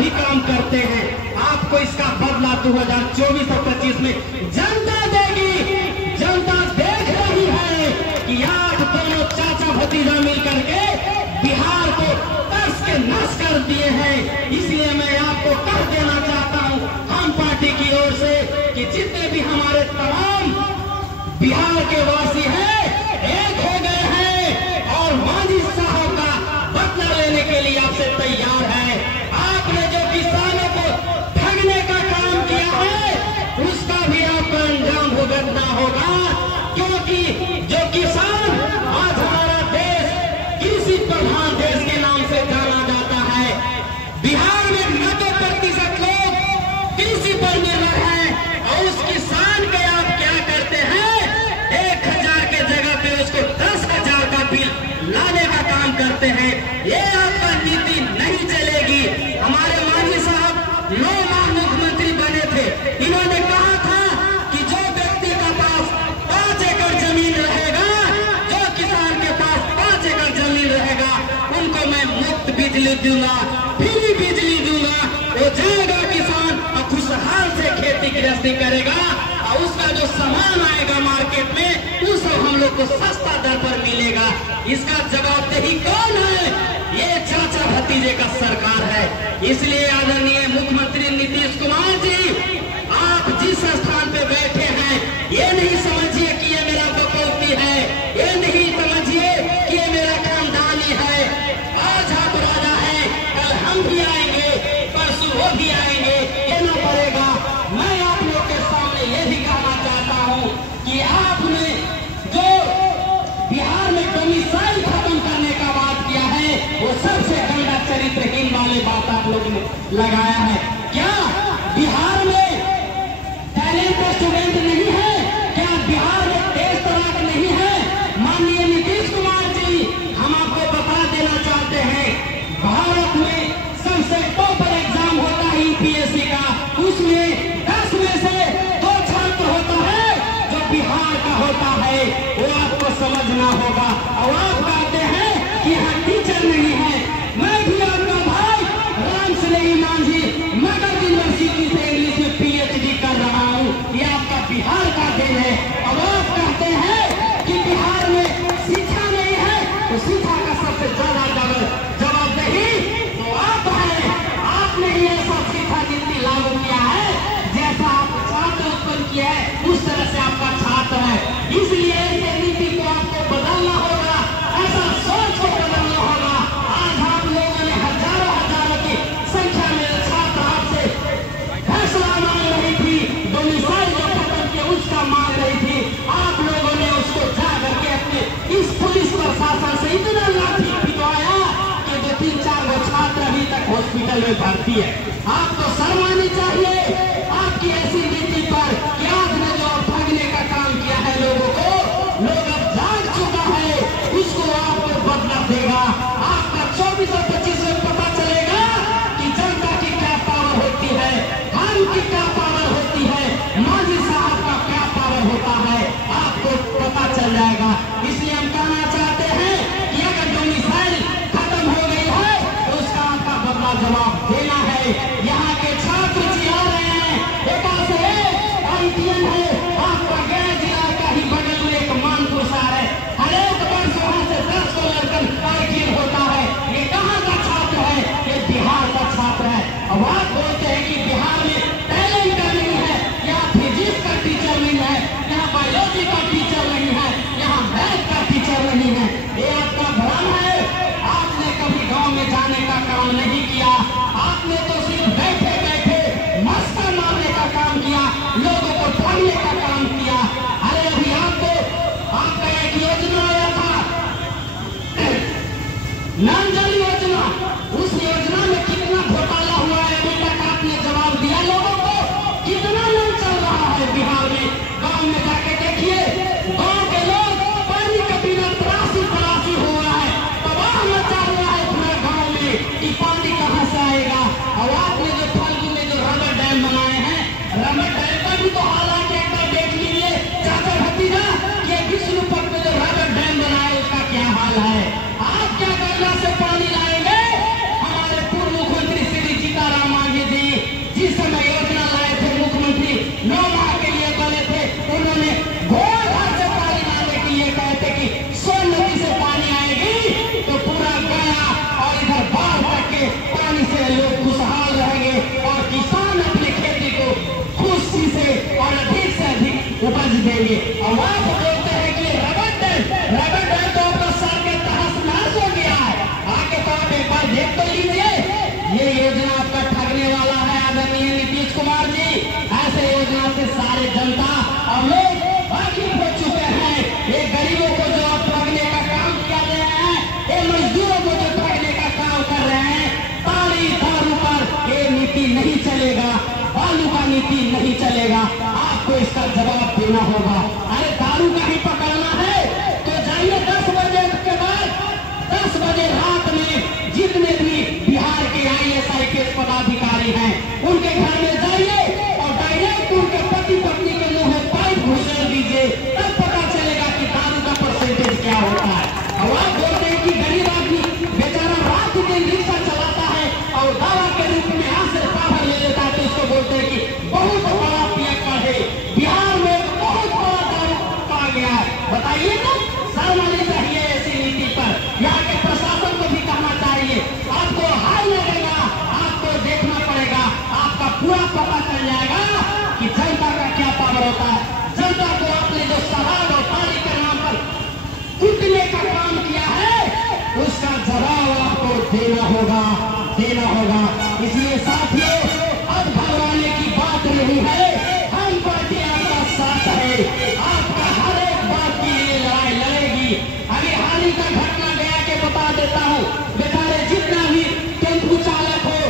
भी काम करते हैं। आपको इसका बदला 2024 और 25 में जनता देगी। जनता देख रही है कि आज दोनों चाचा भतीजा मिलकर के बिहार को तर्स के नस कर दिए हैं। इसलिए मैं आपको कह देना चाहता हूं हम पार्टी की ओर से कि जितने भी हमारे तमाम बिहार के वासी हैं एक हो गए हैं और मांझी साहब का बदला लेने के लिए आपसे तैयार है। आपने जो किसानों को ठगने का काम किया है उसका भी आपको अंजाम भुगतना होगा, क्योंकि जो किसान आज हमारा देश कृषि प्रधान देश के नाम से जाना जाता है। बिहार में 90% लोग कृषि पर निर्भर है और उस किसान के आप क्या करते हैं 1000 के जगह पे उसको 10,000 का बिल लाने का काम करते हैं। ये आपका नीति नहीं चलेगी। हमारे मांझी साहब 9 माह मुख्यमंत्री बने थे। इन्होंने कहा था कि जो व्यक्ति का पास 5 एकड़ जमीन रहेगा, जो किसान के पास 5 एकड़ जमीन रहेगा, उनको मैं मुफ्त बिजली दूंगा, फ्री बिजली दूंगा। वो जाएगा किसान और खुशहाल से खेती गृहस्थी करेगा और उसका जो सामान आएगा मार्केट में वो सब हम लोग को सस्ता दर पर मिलेगा। इसका जवाबदेही कौन है? ये चाचा भतीजे का सरकार है। इसलिए आदरणीय मुख्यमंत्री नीतीश कुमार जी, आप जिस स्थान पे बैठे हैं ये नहीं समझिए कि ये मेरा बकौती है, ये नहीं समझिए कि ये मेरा खानदानी है। आज आप राजा हैं, कल हम भी आएंगे, परसों वो भी आएंगे, कहना पड़ेगा। मैं आप लोग के सामने ये भी कहना चाहता हूँ कि आपने जो बिहार में डोमिसाइल खत्म करने का बात किया है वो सबसे गंदा चरित्रहीन वाले बात आप लोगों ने लगाया है। क्या बिहार में टैलेंट स्टूडेंट नहीं है? क्या बिहार में तेज तराक नहीं है? माननीय नीतीश कुमार जी, हम आपको बता देना चाहते हैं भारत में सबसे टॉप एग्जाम होता है यूपीएससी का, उसमें 10 में से 2 छात्र होता है जो बिहार का होता है। वो आपको समझना होगा। और आप कहते हैं कि यहाँ टीचर नहीं है। मैं भी आपका भाई राम सिंह मांझी मगध यूनिवर्सिटी से इंग्लिश में पीएचडी कर रहा हूँ। ये आपका बिहार का देन है। अब आप कहते हैं कि बिहार में शिक्षा नहीं है, तो शिक्षा का सबसे ज्यादा जवाबदेही तो आप है। आपने ये सब शिक्षा नीति लागू किया है, जैसा आप छात्र उत्पन्न किया है उस तरह से आपका छात्र है। इसलिए ऐसे नीति को आपको बदलना होगा, ऐसा सोच को बदलना होगा। आज आप लोगों ने हजारों की संख्या में छात्र आपसे फैसला मांग रही थी, डोमिसाइल जो खत्म किया उसका मांग रही थी। आप लोगों ने उसको जा करके अपने इस पुलिस प्रशासन से इतना लाठी पिटवाया कि 2-3-4 वो छात्र अभी तक हॉस्पिटल में भर्ती है। आपको शर्म आनी चाहिए आपकी ऐसी नीति पर कि आपने जो ठगने का काम किया है लोगों को, लोग अब जाग चुका है, उसको आपको बदला देगा। आपका 24 और 25 में पता चलेगा कि जनता की क्या पावर होती है, हम की क्या पावर होती है, मांझी साहब का क्या पावर होता है, आपको पता चल जाएगा। इसलिए हम कहना चाहते हैं कि अगर डोमिसाइल खत्म हो गई है तो उसका आपका बदला जवाब देना है। यहाँ के छात्र चिल्ला रहे हैं, बेटा से आईटीएन है, आपका गया जिला का ही बगल में एक मानपुर शहर है, हर एक वर्ष वहाँ से 10 को लड़कन आईटीएन होता है। ये कहाँ का छात्र है? ये बिहार का छात्र है। अब आप बोलते हैं कि बिहार में टैलेंट का नहीं है, यहाँ फिजिक्स का टीचर नहीं है, यहाँ बायोलॉजी का टीचर नहीं है, यहाँ मैथ का टीचर नहीं है। ये आपका भ्रम है। आपने कभी गाँव में जाने का काम नहीं किया। आपने तो सिर्फ बैठे बैठे मस्का मारने का काम किया, लोगों को ठगने का काम किया। अरे अभी आपका एक योजना आया था नल जल योजना, उस योजना में कितना घोटाला हुआ है अभी तक आपने जवाब दिया लोगों को? कितना नल चल रहा है बिहार में? गांव में जाके देखिए, गांव के लोग पानी के बिना तरासी हो रहा है, तबाह मचा रहा है पूरा गांव में कि पानी कहां से आएगा। और आपने जो फालतू में जो रबर डैम बनाए हैं, रबर डैम का भी तो हालांकि एक बार देख लीजिए चाचा भतीजा कि विष्णुपट में जो रबर डैम बनाया उसका क्या हाल है। आप क्या गंगा से पानी लाएंगे? हमारे पूर्व मुख्यमंत्री श्री सीताराम ये योजना आपका ठगने वाला है आदरणीय नीतीश कुमार जी। ऐसे योजना से सारे जनता और लोग वाकिफ हो चुके हैं। ये गरीबों को जो आप ठगने का काम कर रहे हैं, ये मजदूरों को जो ठगने का काम कर रहे हैं, ताड़ी दारू पर ये नीति नहीं चलेगा, बालू का नीति नहीं चलेगा। आपको इसका जवाब देना होगा। अरे दारू का ही पकड़ना है तो जाइए 10 बजे के बाद, 10 बजे रात में जितने भी बिहार के IAS IPS पदाधिकारी हैं उनके घर में जाइए और डायरेक्ट उनके पति पत्नी के मुंह में पाइप घुसेड़ दीजिए, तब पता चलेगा कि दारू का परसेंटेज क्या होता है। और आप बोलते हैं कि गरीब आदमी बेचारा रात दिन रिक्शा चलाता है और दावा के रूप में यहाँ से पावर ले लेता है, तो उसको बोलते हैं कि बहुत बड़ा पियक्कड़ है। बिहार में बहुत बड़ा दारू पा गया है। बताइए ना, शर्म आनी चाहिए ऐसी नीति पर। यहाँ के प्रशासन को भी कहना चाहिए। आपको हाय लगेगा, आपको देखना पड़ेगा, आपका पूरा पता चल जाएगा कि जनता का क्या पावर होता है। जनता को आपने जो शराब और पानी के नाम पर कूटने का काम किया है, उसका जवाब आपको देना होगा, देना होगा। इसलिए साथियों, अब घबराने की बात नहीं है। हम पार्टी आपका साथ है, आपका हर एक बात के लिए लड़ाई लड़ेगी। अभी हाल ही का घटना गया के बता देता हूँ। बेचारे जितना भी टेम्पू चालक हो,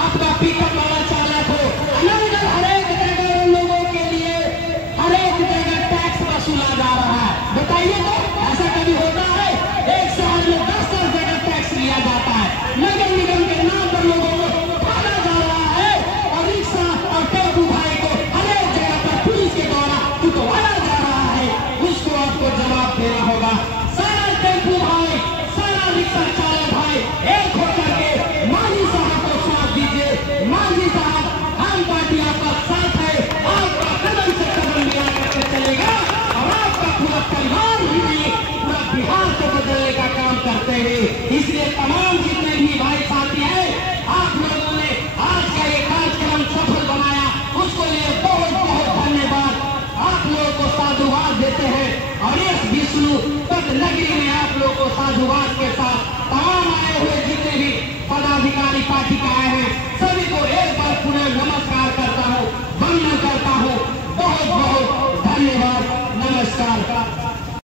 आपका पिकअप वाला चालक हो, अलग अलग हर एक जगह उन लोगों के लिए हर एक जगह टैक्स वसूला जा रहा है। बताइए तो, ऐसा कभी होता है? एक शहर में 10-10 जगह टैक्स लिया जाता है। नगर निगम के नाम पर लोगों को भागा जा रहा है और रिक्शा और टेम्पू भाई को हर एक जगह पर पुलिस के द्वारा कुटवाया जा रहा है। उसको आपको जवाब देना होगा। सारा टेम्पू भाई, सारा रिक्शा चालक भाई एक होकर के मांझी साहब को सौंप दीजिए। मांझी साहब, हम पार्टी आपका साथ है, आपका कदम से कदम मिला करके चलेगा और आपका पूरा परिवार ही नहीं, पूरा बिहार को बदलने का काम करते हैं। इसलिए तमाम जितने भी भाई साथी हैं, आप लोगों ने आज का ये कार्यक्रम सफल बनाया, उसको लिए बहुत बहुत धन्यवाद। आप लोगों को साधुवाद देते हैं और इस विष्णु पद नगरी में आप लोगों को साधुवाद के साथ तमाम आए हुए जितने भी पदाधिकारी पार्टी का आए हैं, सभी को एक बार पुनः नमस्कार करता हूँ, वंदन करता हूँ। बहुत बहुत धन्यवाद, नमस्कार।